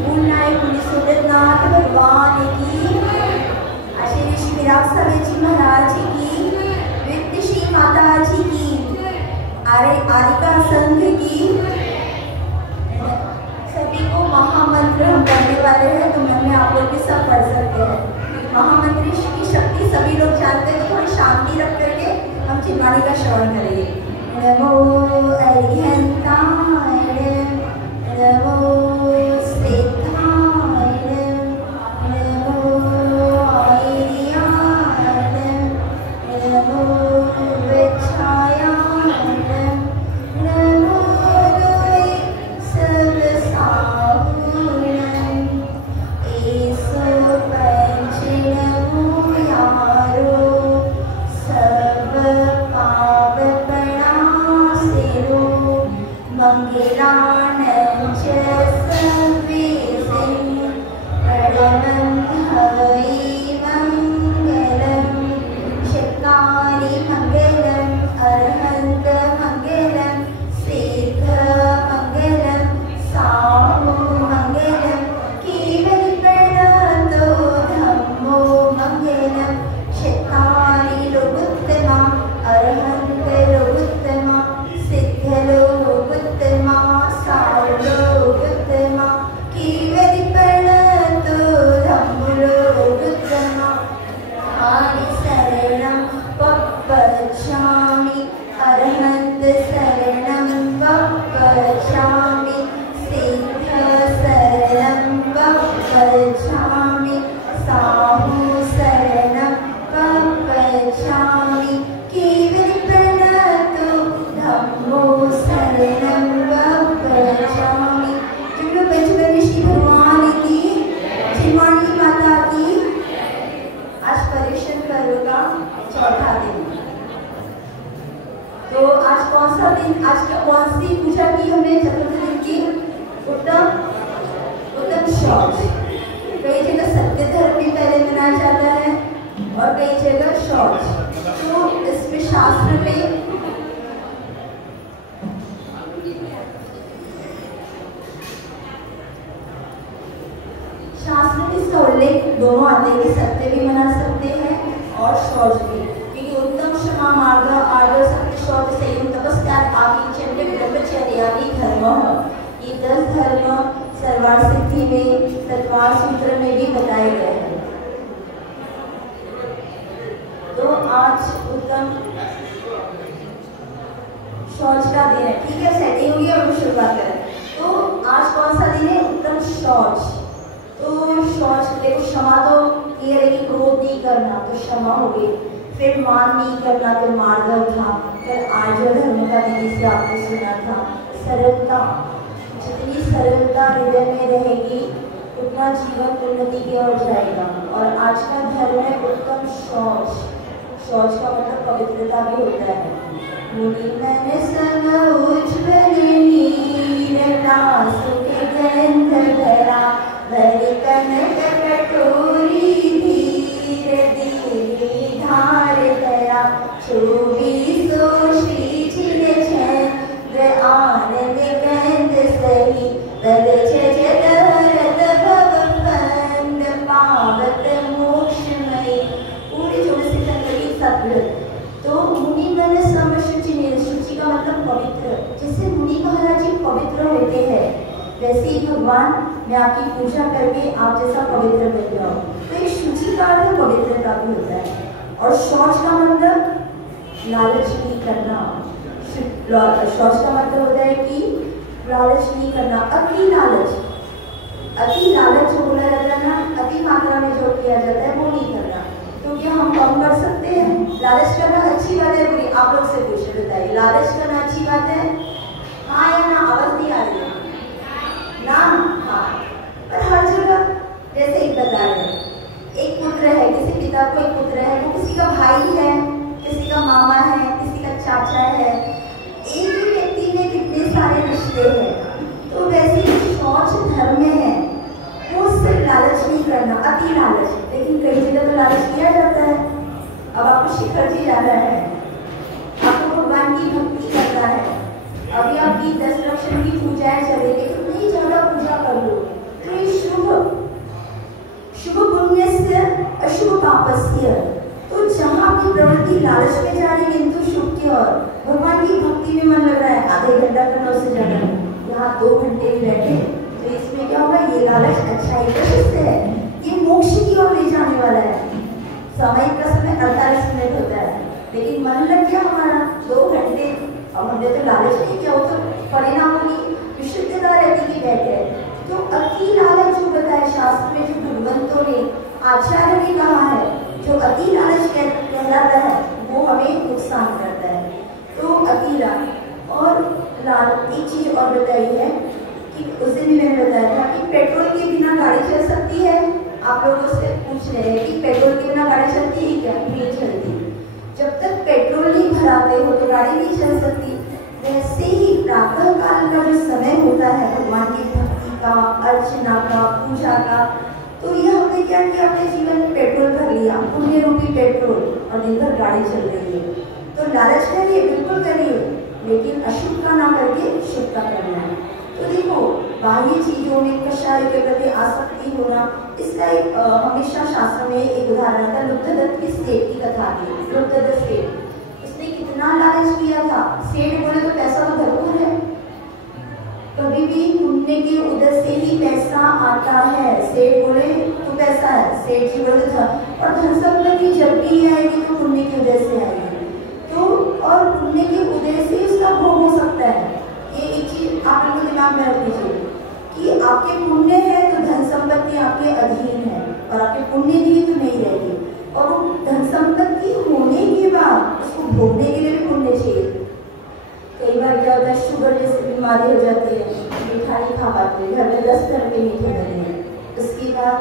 मूलनायक मुनि सुरेंद्रनाथ भगवान की, श्री श्री राघव जी महाराज की, वित्त श्री माता जी की, आरिका संघ की, सभी को महामंत्र हम पढ़ने वाले हैं। तो मन में आप लोग भी सब पढ़ सकते हैं। महामंत्र की शक्ति सभी लोग जानते हैं। तो थोड़ी शांति रख करके हम चिन्वाणी का श्रवण करेंगे। नमो अरिहंताय, नमो दोनों आते हैं कि सत्य भी मना सकते हैं और शौच भी, क्योंकि उत्तम क्षमा मार्ग आदर सत्य शौच संयम तपस्या आदि ब्रह्मचर्यादि धर्म, ये 10 धर्म सर्वार्थ सिद्धि में तत्वार सूत्र में भी बताए गए हैं। तो आज उत्तम शौच का दिन है। ठीक है, सेटिंग हुई और शुरुआत करें। तो आज कौन सा दिन है? उत्तम शौच। तो शौच देखो, क्षमा तो ये है कि क्रोध नहीं करना तो क्षमा हो गई, फिर मान नहीं करना तो मार्दव था, फिर आज धर्म का दिन से आपने सुना था सरलता। जितनी सरलता हृदय में रहेगी उतना जीवन उन्नति की ओर जाएगा। और आज का धर्म है उत्तम शौच। शौच का मतलब पवित्रता भी होता है। मुनि मन सम उज्ज्वल नीर नासु के गंध धरा, भरी कनक कटोरी धीर दीवी धार धरा, चौबीसो श्री चिर चंद्र आनंद गंध सही, तद छजत हरत भव बंद पावत मोक्षमयी। पूरी जोड़ से संगति सत्य। तो मुनि मन सम शुचि नीर, शुचि का मतलब पवित्र। जैसे मुनि महाराज जी पवित्र होते हैं वैसे ही भगवान मैं आपकी पूजा करके आप जैसा पवित्र बन जाओ। तो एक शुचि का अर्थ पवित्रता भी होता है। और शौच का मतलब लालच नहीं करना। शौच का मतलब होता है कि लालच नहीं करना, अति लालच। अति लालच जो बोला जाता है ना, अति मात्रा में जो किया जाता है वो नहीं करना। तो क्या हम कम कर सकते हैं? लालच करना अच्छी बात है बुरी? आप लोग से पूछे, बताइए, लालच करना अच्छी बात है? हाँ या ना? आवाज नहीं आ रही है ना? हाँ। पर हर जगह जैसे एक बता रहे, एक पुत्र है, किसी पिता को एक पुत्र है, वो किसी का भाई है, किसी का मामा है, किसी का चाचा है। एक ही व्यक्ति में कितने सारे रिश्ते हैं। तो वैसे ही शौच धर्म में है, वो सिर्फ लालच नहीं करना, अति लालच। लेकिन कई जगह तो लालच किया जाता है। अब आपको शिखर जी जाना है, आपको भगवान की भक्ति करना है, अभी आपकी 10 लक्षण की पूजाएं चले, लेकिन नहीं ज़्यादा पूजा कर लो तो ये शुभ पुण्य से अशुभ पापस्य। तो जहाँ आपकी प्रवृत्ति लालच में जा रही है किंतु शुभ की ओर, भगवान की भक्ति में मन लग रहा है, आधे घंटा करना उससे ज्यादा नहीं, यहाँ 2 घंटे भी बैठे तो इसमें क्या होगा, ये लालच अच्छाई का हिस्सा है, ये मोक्ष की ओर ले जाने वाला है। समय का समय 48 मिनट होता है, लेकिन मन लग गया हमारा 2 घंटे, अब हमने तो लालच नहीं किया, वो तो परिणाम की विशुद्धता रहती कि बैठे। तो अति लालच जो बताया शास्त्र में, जो भगवंतों ने, आचार्य ने कहा है, जो अति लालच कहलाता है वो हमें नुकसान करता है। तो अति लालच और एक चीज और बताई है कि उस दिन भी मैंने बताया था कि पेट्रोल के बिना गाड़ी चल सकती है। आप लोगों से पूछ रहे हैं कि पेट्रोल के बिना गाड़ी चलती है क्या? नहीं चलती। जब तक पेट्रोल नहीं भराते हो तो गाड़ी नहीं चल सकती। वैसे ही प्रातः काल का जो समय होता है भगवान की भक्ति का, अर्चना का, पूजा का, तो ये हमने क्या किया, अपने जीवन में पेट्रोल भर लिया, पुण्य रूपी पेट्रोल, और दिन भर गाड़ी चल रही है। तो लालच करिए, बिल्कुल करिए, लेकिन अशुभ का ना करके शुभ का करना है। तो देखो, बाह्य चीजों में कषाय के प्रति आसक्ति होना, इसका एक हमेशा शास्त्र में एक उदाहरण था, लुब्धदत्त की सेठ की कथा थी। लुब्धदत्त सेठ, उसने कितना लालच किया था। सेठ बोले तो पैसा तो भरपूर है, कभी भी पुण्य के उदय से ही पैसा आता है। सेठ बोले तो पैसा है, सेठ जी बोले था, और धन संपत्ति जब भी आएगी तो पुण्य के उदय से आएगी। तो और पुण्य के उदय से उसका भोग हो सकता है। ये एक चीज आप लोगों को दिमाग में रख लीजिए कि आपके पुण्य है तो धन संपत्ति आपके अधीन है, और आपके पुण्य नहीं तो नहीं रहेगी। और वो धन संपत्ति होने के बाद उसको भोगने के लिए भी पुण्य चाहिए। कई बार क्या होता है, शुगर जैसी बीमारी हो जाती है, मिठाई खा पाते हैं, घर में 10 तरह के मीठे बने हैं, उसके बाद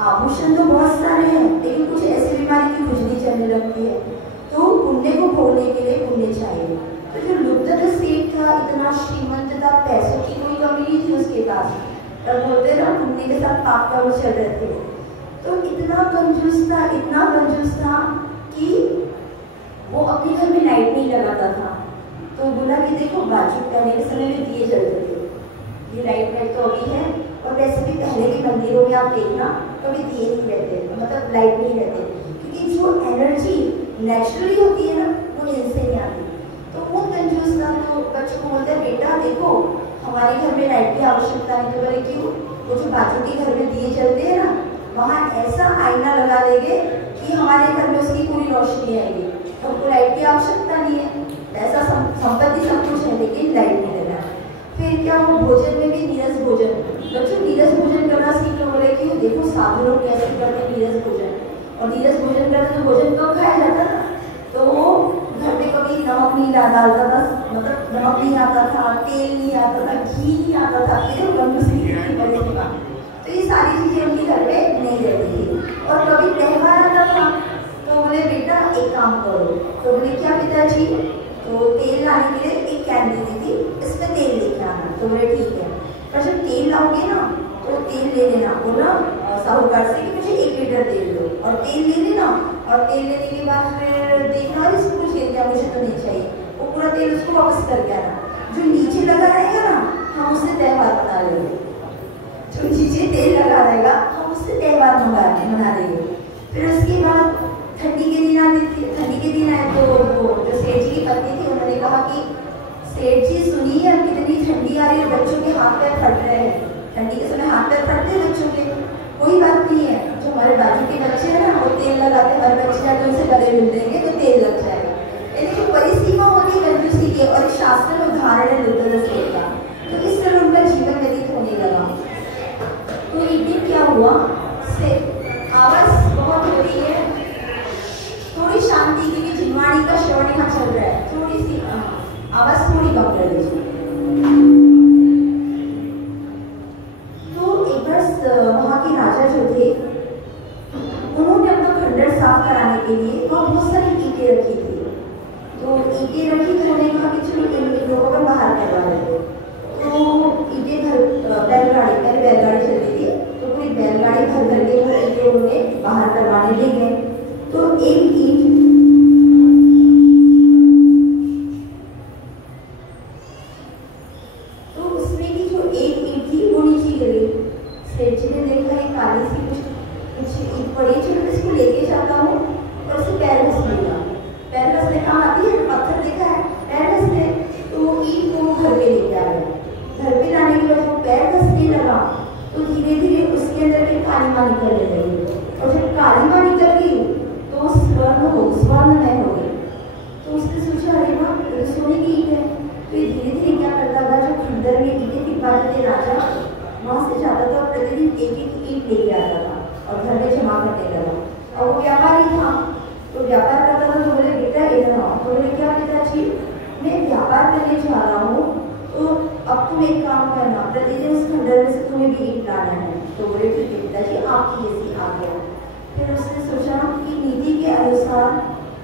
आभूषण तो बहुत सारे हैं, लेकिन कुछ ऐसी बीमारी की खुजली चलने लगती है, तो पुण्य को भोगने के लिए पुण्य चाहिए। तो जो लुब्धदत्त सेठ था, इतना श्रीमंत था, पैसों की कोई कमी नहीं थी उसके पास, पर बोलते ना पुण्य के साथ पाप का वो चल रहे थे। तो इतना कंजूस था कि वो अपने घर में लाइट नहीं लगाता था। तो बोला कि देखो, बाजू पहले के समय में दिए जलते थे, ये लाइट वाइट तो अभी है, और वैसे भी पहले के मंदिरों में आप देखना कभी दिए नहीं रहते, मतलब लाइट नहीं रहते, क्योंकि जो एनर्जी नेचुरली होती है ना वो इनसे नहीं आती। तो वो कंजूस था, तो बच्चों को बोलते बेटा देखो, हमारे घर में लाइट की आवश्यकता नहीं। तो बोले क्यों? वो जो बाजू के घर में दिए जलते हैं ना, वहाँ ऐसा आईना लगा देंगे कि हमारे घर में उसकी पूरी रोशनी आएगी, तो हमको लाइट की आवश्यकता नहीं है। ऐसा संपत्ति सब कुछ है, लेकिन लाइट नहीं लगा। फिर क्या हो, भोजन में भी नीरस भोजन, बच्चों नीरस भोजन करना सीख लो। बोले कि देखो साधु लोग कैसे करते हैं नीरस भोजन, और नीरस भोजन करते तो भोजन कब खाया जाता था, तो वो घर में कभी नमक नहीं डालता था, मतलब नमक नहीं आता था, तेल नहीं आता था, घी नहीं आता था, फिर कंजूसी बड़ी थी। तो ये सारी चीजें उनके घर में नहीं रहती थी। और कभी त्योहार आता था तो बोले बेटा एक काम करो, तो बोले क्या पिताजी? तो तेल लाने के लिए एक कैन दी थी, इसमें तेल लेके आना। तो बोले ठीक है, पर जब तेल लाओगे ना तो तेल ले लेना, वो ना साहूकार से कि मुझे 1 लीटर तेल दो, और तेल ले लेना, और तेल लेने के बाद फिर देखना इसको कुछ गिर गया, मुझे तो नहीं चाहिए, वो पूरा तेल उसको वापस करके आना। जो नीचे लगा रहेगा ना, हम उससे त्यौहार मना लेंगे। जो नीचे तेल लगा रहेगा हम उससे त्यौहार मना लेंगे। फिर उसके बाद ठंडी के दिन आती थी, ठंडी के दिन आए तो वो जो सेठ जी की पत्नी थी, उन्होंने कहा कि सेठ जी सुनिए, अब कितनी ठंडी आ रही है, बच्चों के हाथ पैर फट रहे हैं। ठंडी के समय हाथ पैर फटते हैं बच्चों के, कोई बात नहीं है, जो हमारे बाजू के बच्चे हैं ना वो तेल लगाते हैं, हर बच्चे जाते उनसे गले मिल देंगे तो तेल लग जाएगा। यानी जो बड़ी सीमा होती है कंजूसी की, और इस शास्त्र में उदाहरण है लुब्धदत्त सेठ का। तो इस तरह उनका जीवन व्यतीत होने लगा। तो एक दिन क्या हुआ, आवाज बहुत हो रही है, थोड़ी शांति, क्योंकि जिनवाणी का श्रवण यहाँ चल रहा है, थोड़ी सी आवाज थोड़ी कम कर दीजिए। तो एक बार वहाँ के राजा जो थे, उन्होंने अपना खंडर साफ कराने के लिए वहाँ बहुत सारी घर पे लेके आ गया। घर पे लाने के बाद वो पैर घसने लगा तो धीरे धीरे उसके अंदर की कालिमा निकलने लगी, और जब कालिमा निकल गई तो स्वर्णमय हो गई। तो उसने सोचा अरे वाह, ये तो सोने की ईंट है। तो ये धीरे धीरे क्या करता था, जो खंडर में ईंटें टिकवाते थे राजा, वहाँ से जाता था, प्रतिदिन एक एक ईंट लेके आता था और घर में जमा करने लगा। और वो व्यापारी था, तो व्यापार करता था। तो बोले बेटा इधर आओ। तो बोले क्या पिताजी, मैं व्यापार करने जा रहा हूँ, तो अब तुम एक काम करना, प्रतिदिन उस खंडर में से तुम्हें भी ईंट लाना है। तो बोले ठीक है पिताजी, आपकी जैसी आ गया। फिर उसने सोचा कि नीति के अनुसार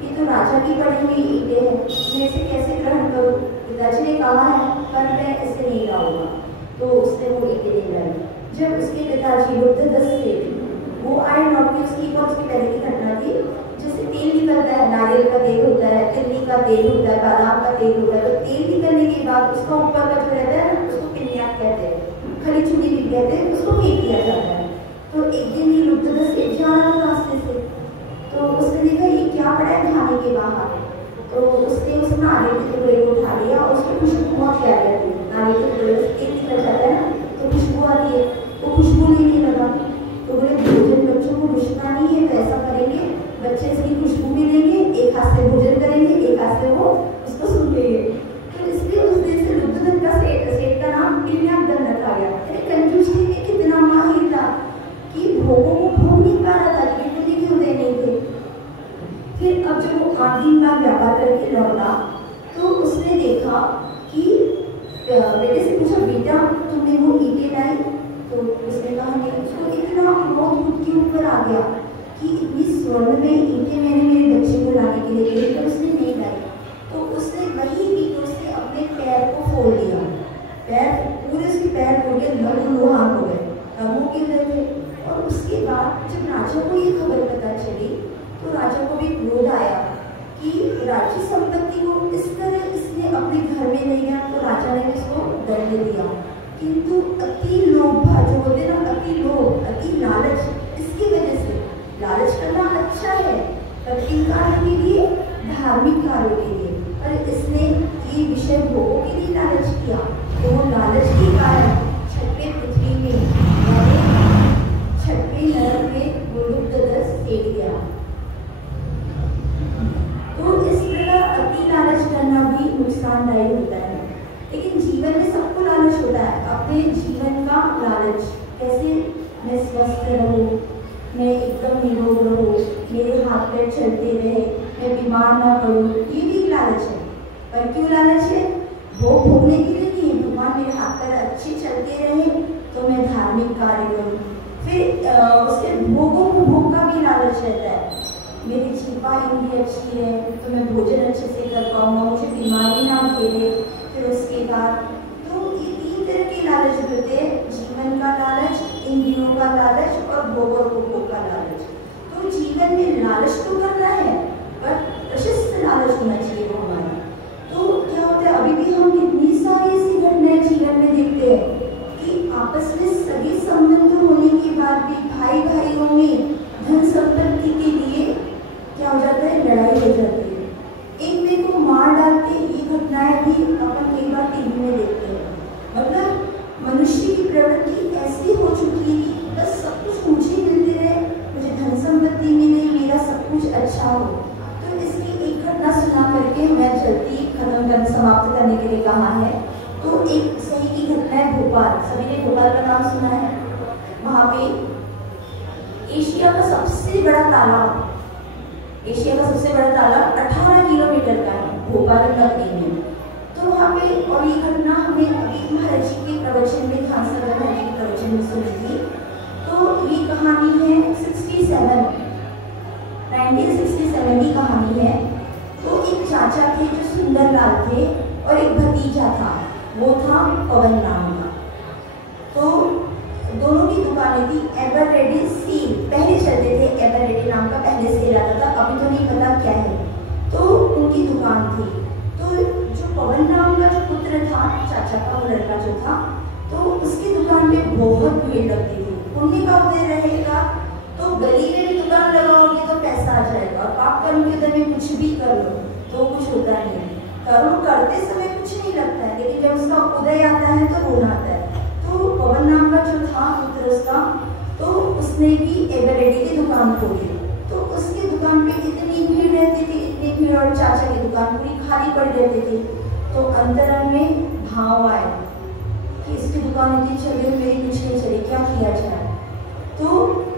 ये तो राजा की पड़ी हुई ईंटें हैं, मैं इसे कैसे ग्रहण करूँ। पिताजी ने कहा है पर मैं इसे नहीं लाऊंगा। तो उसने वो ईंटें नहीं लाई। जब उसके पिताजी लुब्धदस से वो आए लौट के, उसकी पहले की घटना थी, जैसे तेल निकलता है, नारियल का तेल होता है, तिल्ली का तेल होता है, बादाम का तेल होता है। तो तेल निकलने के बाद उसका ऊपर का जो रहता है ना, उसको पिन्याक कहते हैं, खली चुनी भी कहते हैं, उसको फेंक दिया जाता है। तो एक दिन ये लुब्धदस सेठ जा रहा था रास्ते से, तो उसने देखा ये क्या पड़ा है खाने के बाहर। तो उसने उस नारियल के टुकड़े को उठा लिया और उसकी खुशबू बहुत प्यारी आती है। नारियल के टुकड़े से तेल निकल जाता है ना, तो खुशबू आती है, वो खुशबू लेने लगा। तो बोले भोजन बच्चों को रुचता नहीं है, तो ऐसा करेंगे, बच्चे इसकी खुशबू भी लेंगे, एक हाथ से भोजन करेंगे, एक हाथ से वो उसको सूंघेंगे। तो इसलिए उस दिन से लुब्धदस का सेठ का नाम पिन्याकदन रखा गया। कंजूसी में कितना माहिर था कि भोगों को भोग नहीं पा रहा था, कि मुझे क्यों देने थे। फिर अब जब वो 8 दिन का व्यापार करके लौटा तो उसने देखा कि बेटे से पूछा बेटा तुमने वो ईंटें लाई। तो उसने कहा नहीं। उसको इतना क्रोध खुद के ऊपर आ गया कि इतनी स्वर्ण में ईंटें मैंने मेरे बच्चे को लाने के लिए दी, तो उसने नहीं लाई। तो उसने वही ईंटों से अपने पैर को फोड़ दिया, पैर पूरे उसके पैर हो गए, लहू-लुहान हो गए, लहू गिर रहे थे। और उसके बाद जब राजा को ये खबर पता चली तो राजा को भी क्रोध आया कि राज्य संपत्ति को इस तरह इसने अपने घर में ले गया। तो राजा ने इसको दंड दिया। किंतु अति लोभ, जो बोलते ना अति लोभ, अति लालच, इसकी वजह से लालच करना अच्छा है पर किन कार्यों के लिए, धार्मिक कार्यों के लिए, और इसने ये विषय भोगों के लिए लालच किया। तो वो लालच के कारण छठवें पृथ्वी में, छठवें नरक में वो लुब्धदस सेठ गया। तो इस प्रकार अति लालच करना भी नुकसानदायी होता है। लेकिन जीवन में सबको लालच होता है, अपने जीवन का लालच, कैसे मैं स्वस्थ रहूं, मैं एकदम निरोग रहूं, मेरे हाथ पैर चलते रहे, मैं बीमार ना पड़ूं, ये भी लालच है। पर क्यों लालच है? वो भोगने के लिए नहीं, भगवान मेरे हाथ पैर अच्छे चलते रहे तो मैं धार्मिक कार्य करूँ। फिर उसके भोगों को, भोग का भी लालच रहता है, मेरी जीवा इंद्रिय अच्छी है तो मैं भोजन अच्छे से कर पाऊंगा, मुझे बीमारी ना घेरे। फिर उसके बाद तो ये 3 तरह के लालच होते हैं, जीवन का लालच, इंद्रियों का लालच और भोग और भोग का लालच। तो जीवन में लालच तो करना है पर प्रशस्त लालच होना चाहिए वो हमारा। तो क्या होता है, अभी भी हम कितनी सारी ऐसी घटनाएं जीवन में देखते हैं कि आपस में सगे संबंध होने के बाद भी भाई भाइयों में धन संपत्ति के लिए क्या हो जाता है, लड़ाई हो जाती है, एक में को मार डालते। ये घटनाएं भी अपन कई बार टीवी में देखते हैं। मतलब मनुष्य की प्रवृत्ति ऐसी हो चुकी है कि बस सब कुछ मुझे मिलते रहे, मुझे धन संपत्ति मिले, मेरा सब कुछ अच्छा हो। तो इसकी एक घटना सुना करके मैं जल्दी समाप्त करने के लिए कहा है। तो एक सही की घटना है भोपाल, सभी ने भोपाल का नाम सुना है। वहाँ पे एशिया का सबसे बड़ा तालाब, एशिया का सबसे बड़ा तालाब 18 किलोमीटर का है भोपाल नगरी में। तो वहाँ पे, और ये घटना हमें अभी महाराज जी के प्रवचन में, ध्यान सागर महाराज जी के प्रवचन में सुनी थी। तो ये कहानी है 1967 की कहानी है। तो एक चाचा थे जो सुंदरलाल थे और एक भतीजा था, वो था पवन नाम का। तो दोनों की दुकानें थी, एवर रेडी सेल पहले चलते थे, एवर रेडी नाम का पहले सेल आता था, अभी तो नहीं पता क्या है। तो उनकी दुकान थी। तो जो पवन नाम का जो पुत्र था, चाचा का वो लड़का जो था, तो उसकी दुकान में बहुत भीड़ लगती थी। पुण्य का उदय रहेगा तो गली में भी दुकान लगाओगे तो पैसा आ जाएगा, और पाप कर्म के उदय में कुछ भी कर लो तो कुछ होता नहीं है। कर्म करते समय कुछ नहीं लगता है, लेकिन जब उसका जब उदय आता है तो रोना आता है। तो पवन नाम का जो था पुत्र उसका, तो उसने भी एवरेडी की दुकान खोली। तो उसकी दुकान पे इतनी भीड़ रहती थी, इतनी भीड़, और चाचा की दुकान पूरी खाली पड़ी रहती थी। तो अंतरंग में भाव आए कि इसकी दुकान इतनी चली और मेरी कुछ नहीं चली, क्या किया जाए। तो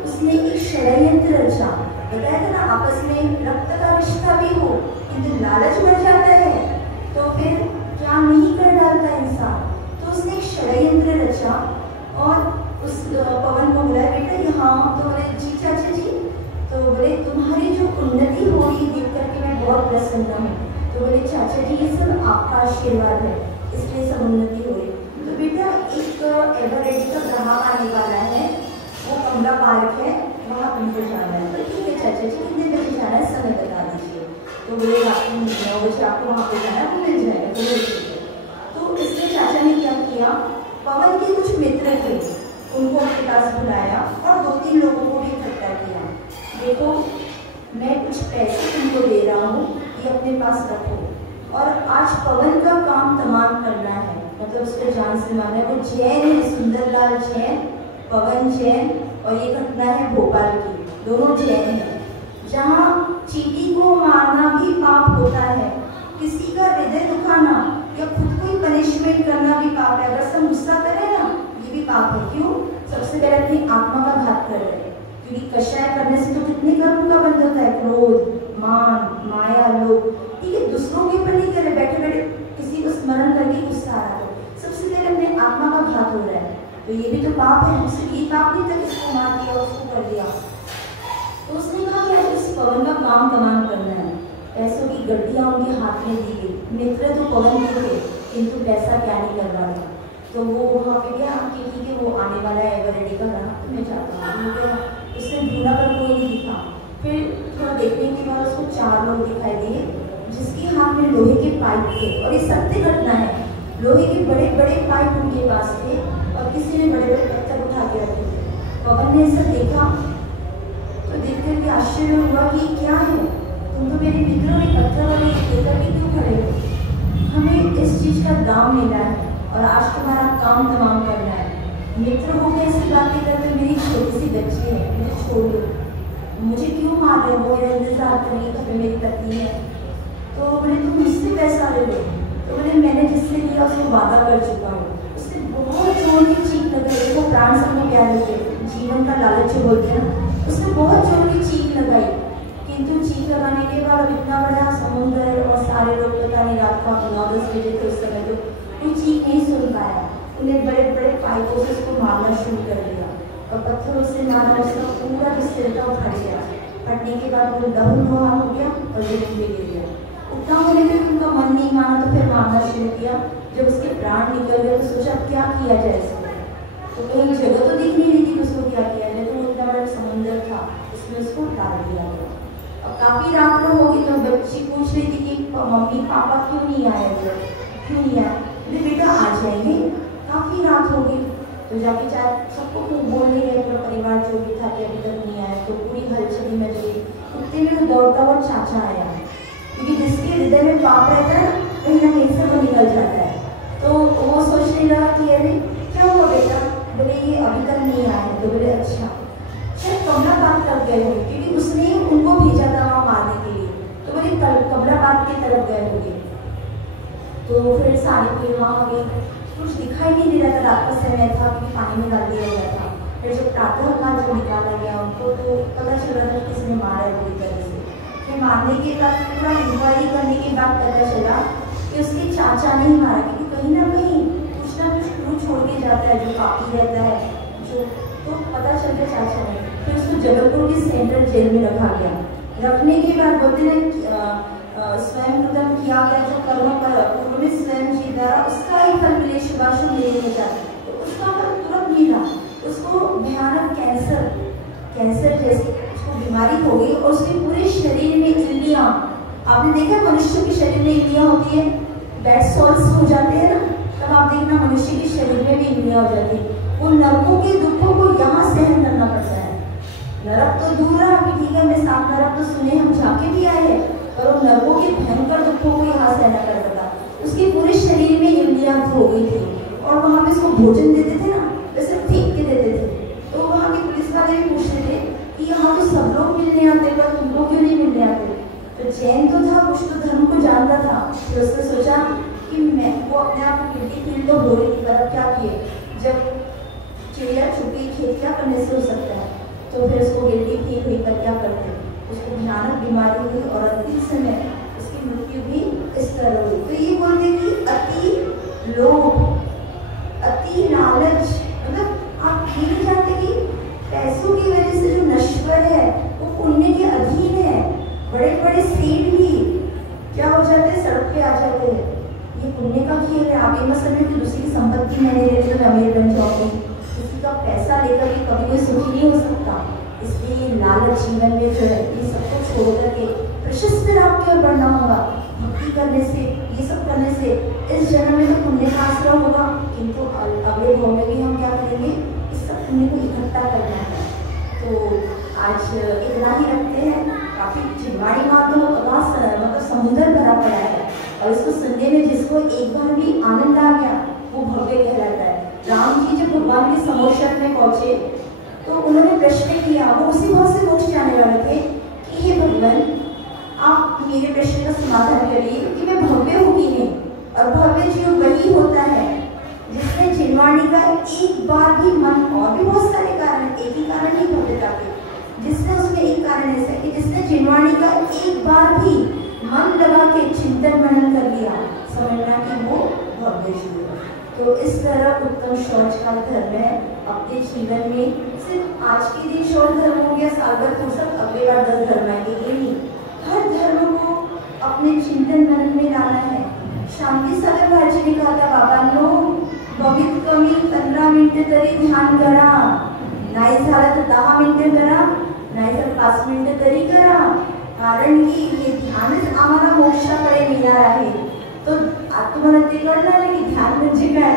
उसने एक षड्यंत्र रचा। बताया था ना, आपस में रक्त का रिश्ता भी हो किंतु लालच बढ़ जाता है तो फिर क्या नहीं कर डालता इंसान। तो उसने एक षड्यंत्र रचा और उस पवन को बुलाया, बेटा यहाँ। तो बोले जी चाचा जी। तो बोले तुम्हारी जो उन्नति हो रही देख करके मैं बहुत प्रसन्न हूँ। तो बोले चाचा जी ये सब आपका आशीर्वाद है, इसलिए सब उन्नति हो रही। तो बेटा एक एवरेडी का ग्राहक आने वाला है, वो कमला पार्क है, वहाँ तुमको जाना है। तो ठीक है चाचा जी, कितने बजे जाना है, समय बता दीजिए। तो बोले रात में 9 बजे आपको वहाँ पे जाना है, वो मिल जाएगा। तो इसलिए चाचा ने क्या किया, पवन के कुछ मित्र थे उनको अपने पास बुलाया और 2-3 लोगों को भी इकट्ठा किया। देखो मैं कुछ पैसे तुमको दे रहा हूँ, ये अपने पास रखो, और आज पवन का काम तमाम करना है, मतलब उसको जान से मारना है। वो जैन है, सुंदरलाल जैन, पवन जैन, और ये घटना है भोपाल की, दोनों जैन है। जहाँ चींटी को मारना भी पाप होता है, किसी का हृदय दुखाना या खुद को ही पनिशमेंट करना भी पाप है। अगर सब गुस्सा करे ना, ये भी पाप है। क्यों? सबसे पहले अपनी आत्मा का घात कर रहे हैं, क्योंकि कषाय करने से तो कितने कर्मों का बंध होता है, क्रोध, मान, माया, लोभ। ठीक है, दूसरों के ऊपर नहीं करे, बैठे बैठे किसी को स्मरण करके गुस्सा आ रहा है, सबसे पहले अपने आत्मा का घात हो रहा है। तो ये भी तो पाप है। सिर्फ ये पाप नहीं था कि इसको मार दिया, उसको कर दिया। तो उसने कहा कि आज इस पवन का काम तमाम करना है। पैसों की गड्डियाँ उनके हाथ में दी गई। मित्र तो पवन के थे, किंतु पैसा क्या नहीं कर रहा था। तो वो वहाँ पे गया कि ठीक है वो आने वाला है एवरेडी का ग्राहक, तो मैं जाता हूँ। उसने ढूंढा पर कोई नहीं दिखा। फिर थोड़ा देखने के बाद उसको 4 लोग दिखाई दिए जिसके हाथ में लोहे के पाइप थे, और ये सत्य घटना है। लोहे के बड़े बड़े पाइप उनके पास थे और किसी ने बड़े बड़े पत्थर उठा के रखे थे। पवन ने ऐसा देखा तो देख करके आश्चर्य हुआ कि क्या है, तुम तो मेरे मित्र हो, पत्थर वाले लेकर के क्यों खड़े हो? हमें इस चीज़ का दाम लेना है और आज तुम्हारा काम तमाम करना है। मित्र हो कैसी बातें करते, मेरी छोटी सी बच्ची है, मुझे छोड़ दो, मुझे क्यों मार रहे हो, मेरा इंतजार करेंगे, घर में मेरी पत्नी है। तो बोले तुम मुझसे पैसा ले लो। तो बोले मैंने जिससे लिया उसको वादा कर चुका हूँ। उससे बहुत जोर की चीख लगाई, वो प्राण सबको प्यार होते, जीवन का लालच जो बोलते हैं ना, उसने बहुत जोर की चीख लगाई। किंतु चीख लगाने के बाद इतना बड़ा समुद्र और सारे लोग पता नहीं रात को 9-10 बजे थे उस समय, तो कोई चीख नहीं सुन पाया। उन्हें बड़े बड़े पाइपों से उसको मारना शुरू कर दिया और पत्थरों से मारना, उसका पूरा जो सिर था फट गया। फटने के बाद वो लहूलुहान हो गया और जमीन पे गिर गया। उतना होने में उनका मन नहीं माना तो फिर मारना शुरू किया। जब उसके प्राण निकल गए तो सोचा क्या किया जाए इसको। तो कहीं जगह तो दिख नहीं रही थी उसको क्या किया जाए, तो इतना बड़ा समुद्र था उसमें उसको डाल दिया गया। अब काफ़ी रात को होगी तो बच्ची पूछ रही थी कि मम्मी पापा क्यों नहीं आए, क्यों नहीं आए? बोले बेटा आ जाएंगे, काफ़ी रात होगी। तो जाके चाहे सबको खूब बोल रही है, पूरा परिवार जो भी था कि अभी तक नहीं आया। तो पूरी हलचली मच गई। उतने में वो दौड़ता हुआ चाचा आया, क्योंकि जिसके हृदय में पाप रहता है कहीं ना कहीं से वो निकल जाता है। तो वो सोचने लगा कि अरे क्या हुआ बेटा? बोले ये अभी तक नहीं आए। तो बोले अच्छा, शायद कमला बात कर गए होंगे, क्योंकि उसने उनको भेजा था वहाँ मारने के लिए। तो बोले कमला बात की तरफ गए होंगे। तो फिर सारे फिर वहाँ गए, कुछ दिखाई नहीं दे रहा था, रात का समय था क्योंकि पानी में डाल दिया गया था। फिर जब प्रातः काल जब निकाला गया उनको तो पता चल रहा था कि किसने मारा है बुरी तरह से। फिर मारने के बाद पूरा इंक्वायरी करने के बाद पता चला कि उसके चाचा ने ही मारा, क्योंकि कहीं ना कुछ क्लू छोड़ के जाता है जो पापी रहता है जो। तो पता चल गया चाचा ने। फिर उसको जबलपुर की सेंट्रल जेल में रखा गया। रखने के बाद बोलते हैं स्वयं कृतम किया गया जो कर्म पर पूर्व में स्वयं जी द्वारा उसका ही फल मिले शुभाशुभ लेने जाते, तो उसका फल तुरंत मिला। उसको भयानक कैंसर जैसी उसको बीमारी हो गई और उसके पूरे शरीर में इल्लियाँ, आपने देखा मनुष्य के शरीर में इल्लियाँ होती है, बेड सॉल्स हो जाते हैं ना, तब आप देखना मनुष्य के शरीर में भी इल्लियाँ हो जाती है। वो नरकों के दुखों को यहाँ सहन करना पड़ता है। नरक तो दूर रहा कि ठीक है मैं 7 नरक तो सुने, हम जाके भी आए हैं, और उन नरकों के भयंकर दुखों को यहाँ सहना करता था। उसके पूरे शरीर में इल्लियाँ हो गई थी। भोजन देते थे ना वैसे फेंक के देते थे। तो वहाँ के पुलिस वाले भी पूछते थे कि यहाँ तो सब लोग मिलने आते पर तुमको क्यों नहीं मिलने आते। तो जैन तो था, कुछ तो धर्म को जानता था, फिर उसने सोचा कि मैं वो अपने आप को गिल्टी फील तो हो रही थी, पर अब क्या किए, जब चिड़िया छुपी खेत क्या करने से हो सकता है। तो फिर उसको गिल्टी फील हुई, पर क्या करते, उसको भयानक बीमारी हुई और अंतिम समय उसकी मृत्यु भी इस तरह हुई। तो ये बोलते कि अति लोभ, अति लालच, मतलब आप ये नहीं जानते कि पैसों की वजह से जो नश्वर है वो पुण्य के अधीन है। बड़े बड़े सेठ भी क्या हो जाते हैं, सड़क पे आ जाते हैं। ये पुण्य का खेल है। आप ये मत समझे कि दूसरी की संपत्ति मैंने ले ली तो मैं अमीर बन जाऊंगी। किसी का पैसा लेकर के कभी कोई सुखी नहीं हो सकता। इसलिए लालच जीवन में जो है ये सबको छोड़ करके प्रशस्त लाभ की ओर बढ़ना होगा। भक्ति करने से, ये सब करने से इस जन्म में तो पुण्य का आश्रय होगा, किंतु अगले भाव में भी हम क्या करेंगे, इस सब पुण्य को इकट्ठा करना है। तो आज इतना ही रखते हैं। काफी चिड़वाड़ी माँ तो मतलब समुद्र भरा पड़ा है और इसको सुनने में जिसको एक बार भी आनंद आ गया वो भव्य कहलाता है। राम जी जब भगवान के समोषण में पहुंचे तो उन्होंने प्रश्न किया, वो उसी भाव से मोक्ष जाने वाले थे कि हे भगवान, आप मेरे प्रश्न का समाधान करिए कि मैं भव्य हूँ कि नहीं। और भव्य जीव वही होता है जिसने जिनवाणी का एक बार भी मन, और भी बहुत सारे कारण, एक ही कारण नहीं भव्यता के, जिसने उसमें एक कारण ऐसा कि जिसने जिनवाणी का एक बार भी मन लगा के चिंतन मनन कर लिया, समझना कि वो भव्य जीव है। तो इस तरह उत्तम शौच का धर्म है अपने जीवन में। सिर्फ आज के दिन शौच धर्म हो गया, साल भर फुर्सत, अगले बार 10 धर्म आएंगे, ये नहीं। हर धर्म को अपने चिंतन मनन में लाना है। शांती सागर भाजी ने कहा था, बाबा नो बघित कमी 15 मिनिटं तरी ध्यान करा, नाही झालं तर 10 मिनिटं करा, नाही तर 5 मिनिटं तरी करा, कारण की हे ध्यानच आम्हाला मोक्षाकडे नेणार आहे। तो आता तुम्हाला ते कळणार नाही की ध्यान म्हणजे काय।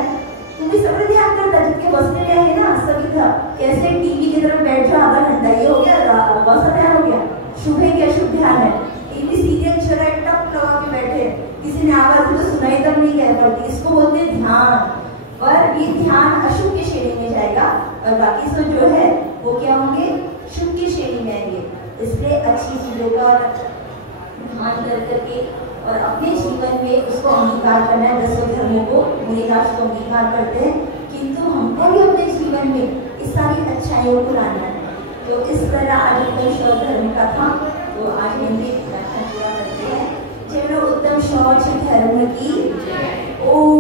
तुम्ही सगळे ध्यान करता, जितके बसलेले आहे ना सभी था, कैसे टीवी की तरफ बैठ जाओ आधा घंटा, ये हो गया बस ध्यान हो गया। शुभ है क्या, शुभ ध्यान है। टीवी सीरियल चला है, टप लगा के बैठे, किसी ने आवाज तो सुनाई तब नहीं कह पड़ती, इसको बोलते हैं ध्यान। पर ये ध्यान अशुभ की श्रेणी में जाएगा और बाकी सब जो है वो क्या होंगे, शुभ की श्रेणी में आएंगे। इसलिए अच्छी चीजों का ध्यान कर करके और अपने जीवन में उसको अंगीकार करना है। 10 धर्मों को मुनिराज को अंगीकार करते हैं, किंतु हमको भी अपने जीवन में इस सारी अच्छाइयों को लाना है। तो इस तरह आज उत्तम शौच धर्म का था। तो आज हिंदी व्याख्यान पूरा करते हैं। जय उत्तम शौच धर्म की। ओम